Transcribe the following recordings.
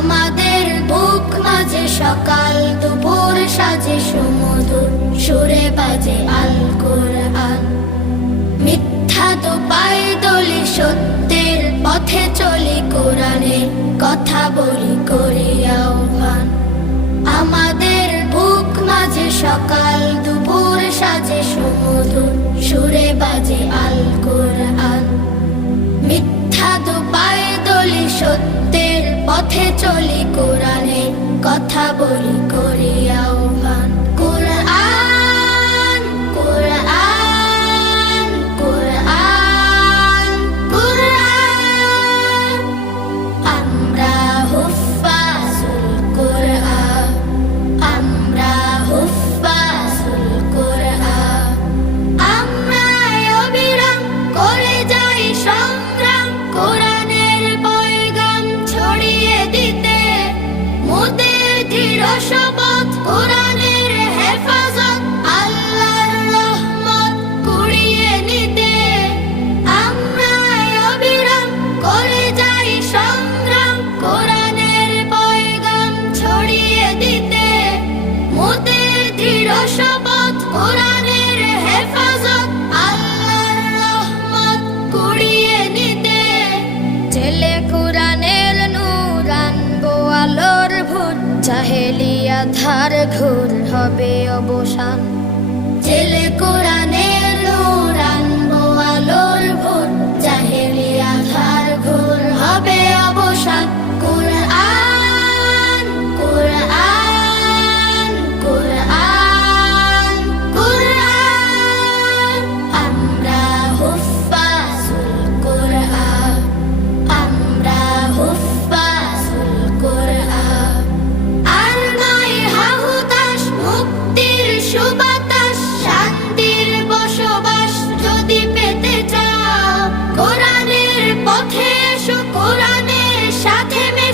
আমাদের বুক মাঝে সকাল, দুপুর সাজে সমুদুর সুরে বাজে আল কোরআন। মিথ্যা তো পায়ে দলি সত্যের পথে চলি কোরআনের কথা বলি করি আহ্বান। আমাদের বুক মাঝে সকাল, দুপুর সাজে সমুদুর সুরে বাজে আল কোরআন। পথে চলি কোরআনের কথা বলি করিয়াও আহ্বান চাহেলিয়া ধার ঘোর হবে অবসান।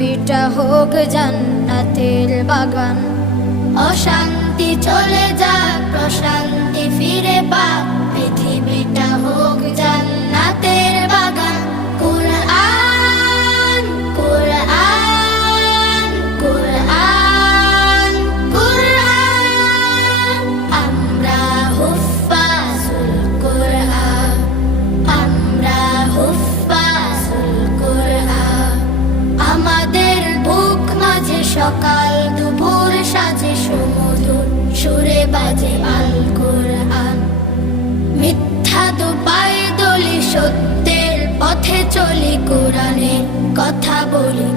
পৃথিবীটা হোক জান্নাতের বাগান। অশান্তি চলে যাক প্রশান্তি ফিরে পাক। বাজে আল কোরআন। মিথ্যা তো পায়ে দলি সত্যের পথে চলি কোরআনের কথা বলি।